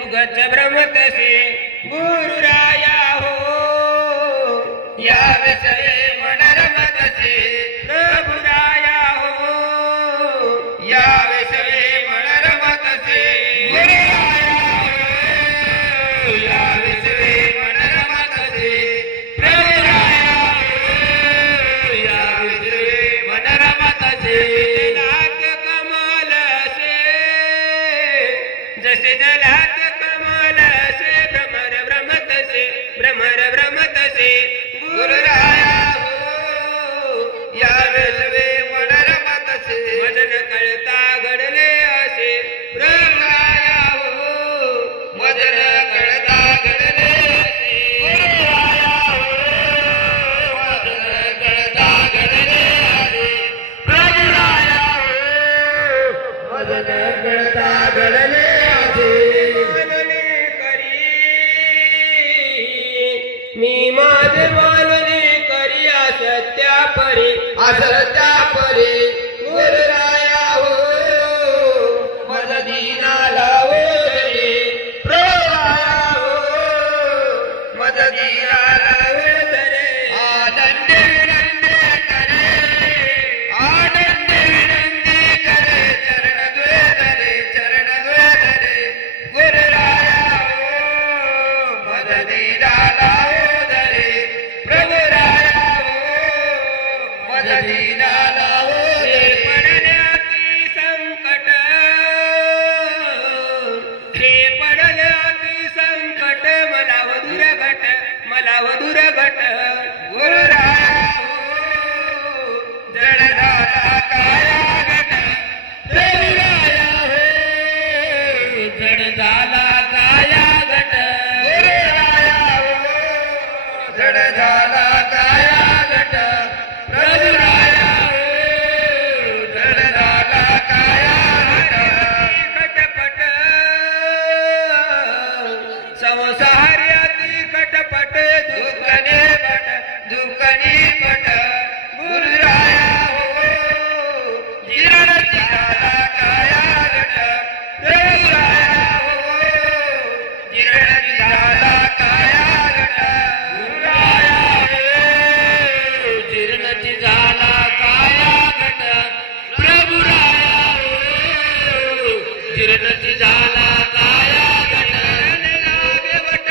उगच भ्रमतसे गुरुराया हो या विषये मन रमतसे प्रभुराया हो या विषये मन रमतसे गुरुराया हो या विषये मन रमतसे प्रभुराया हो या विषये मन रमतसे जलात कमल से जसे जलात भ्रमर भ्रमतसे गुरुराया हो या विषये मन रमतसे वदन कळता घडले असे प्रभुराया हो वदन कळता घडले असे गुरुराया हो वदन कळता घडले असे प्रभुराया हो वदन कळता घडले मी माझे मानने करिया सत्या परी असत्या परी गुरुराया हो मज दीनाला हो तरी प्रभुराया हो मज दीनाला हो तरी आनंद विनंदी करे आनंद विनंदी करे चरण द्वे धरे गुरुराया हो मज दीनाला दीनाला हो पडल्याती संकट हे पडल्याती संकट मला वधुर घट गुरुराया हो जड झाला काया घट प्रभुराया हो जड झाला काया घट गुरुराया हो जड झाला काया घट प्रभुराया हो जड झाला काया घटपट संसार्याती खटपट दुःखने पट गुरुराया हो जीर्णची झाला काया घट प्रभुराया हो जीर्णची झाला काया घट गुरुराया हो जीर्णची झाला काया घट प्रभुराया हो जीर्णची झाला काया घट लागे वट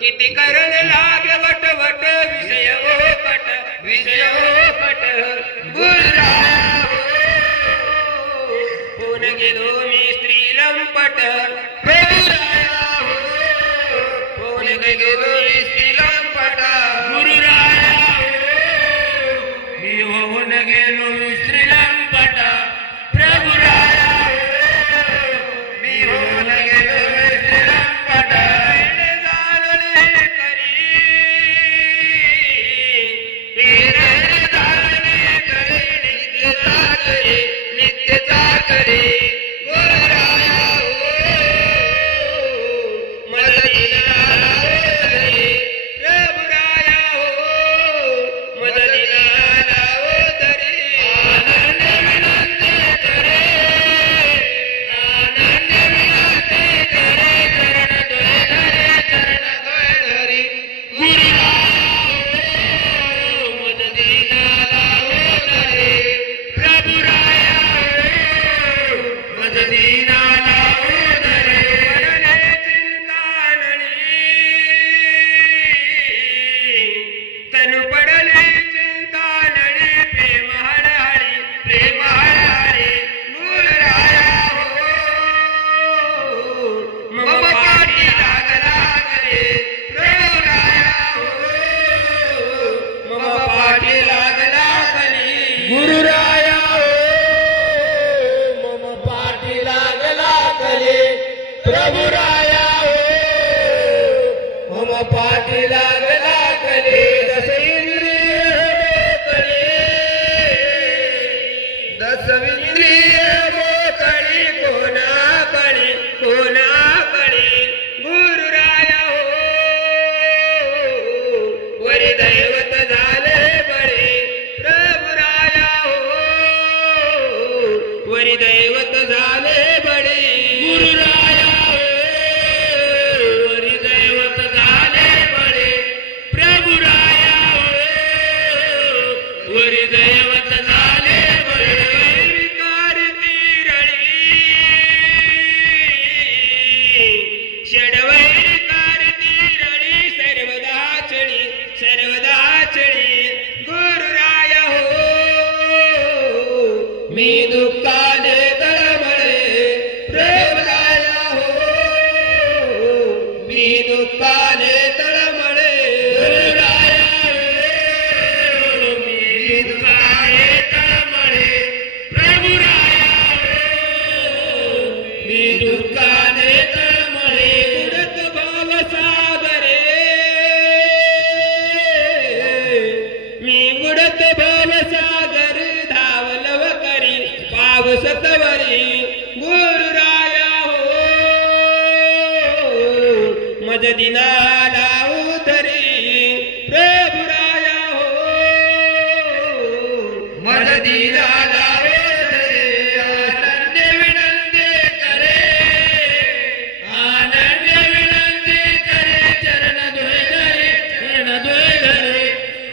किती करण लागे वट विषय हो पट गुरुराया हो होऊन गेलो मी स्त्रीलंपट प्रभुराया हो होऊन गेलो मी स्त्रीलंपट गुरुराया हो मी होऊन गेलो श्रीलंपट प्रभुराया हो मी होऊन गेलो श्रीलंपट नित्यता करे गुरुराया हो मज दीनाला हो तरी प्रभुराया हो मज दीनाला हो तरी आनंद विनंदी करे चरण द्वे धरी गुरुराया हो मज दीनाला हो तरी प्रभुराया हो मज दीनाला हो तरी तनु पडले चिंतानळी प्रेम हळहळी गुरुराया हो मम पाठी लागला करे प्रभुराया हो मम पाठी लागला करे गुरुराया हो मम पाठी लागला करे प्रभुराया हो मम पाठी लागला करे दस इंद्रिय मोकळी कोणाकडे गुरुराया हो गाणे तळमळे उडत भाव सागरे मी बुडत भाव सागर धावलव करी पावस तवरी गुरुराया हो मज दिनाला उतरी प्रभुराया हो मज दिनाला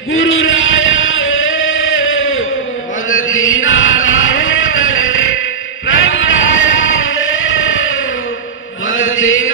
गुरुराया मज दीनाला प्रभुराया मज दीना